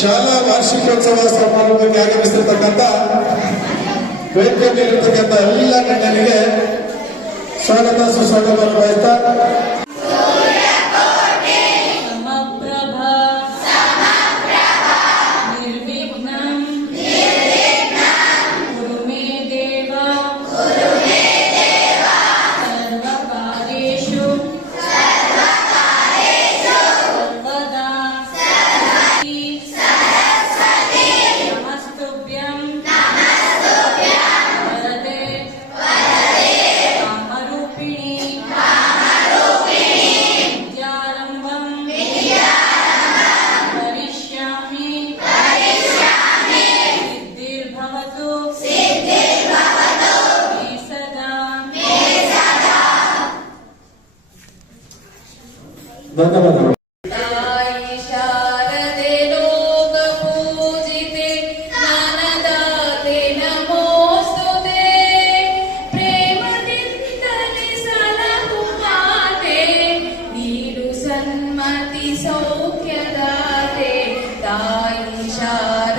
ಶಾಲಾ ವಾರ್ಷಿಕೋತ್ಸವ ಸಮಾರಂಭಕ್ಕೆ ಆಗಮಿಸಿರ್ತಕ್ಕಂಥ ವೇದಿಕೆಯಲ್ಲಿರ್ತಕ್ಕಂಥ ಎಲ್ಲ ಗಣ್ಯರಿಗೆ ಸ್ವಾಗತ ಸುಸ್ವಾಗತ ಬಯಸ್ತಾ ता शारदे लोकपूजिते नानते नमो स्तु ते प्रेम चिन्तने सल पुते नीरु दाते ताई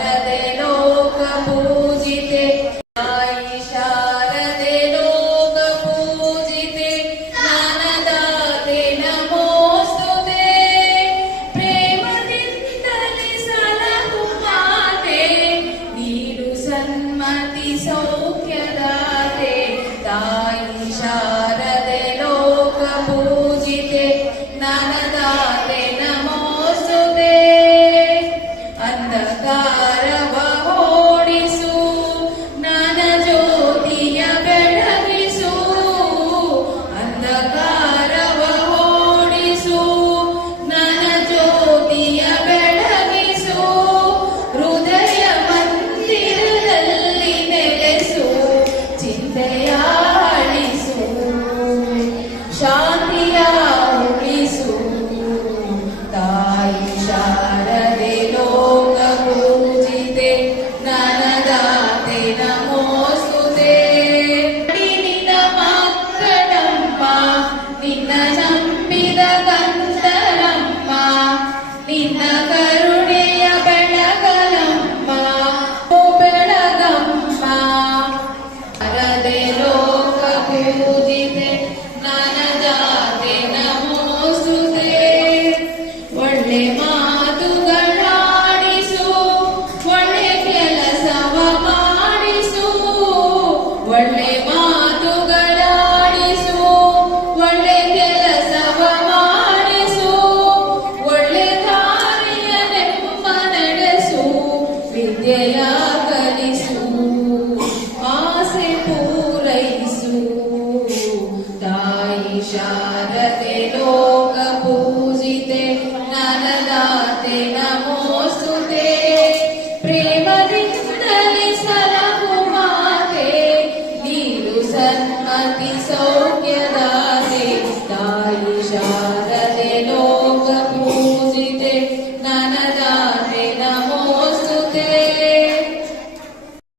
爹亮。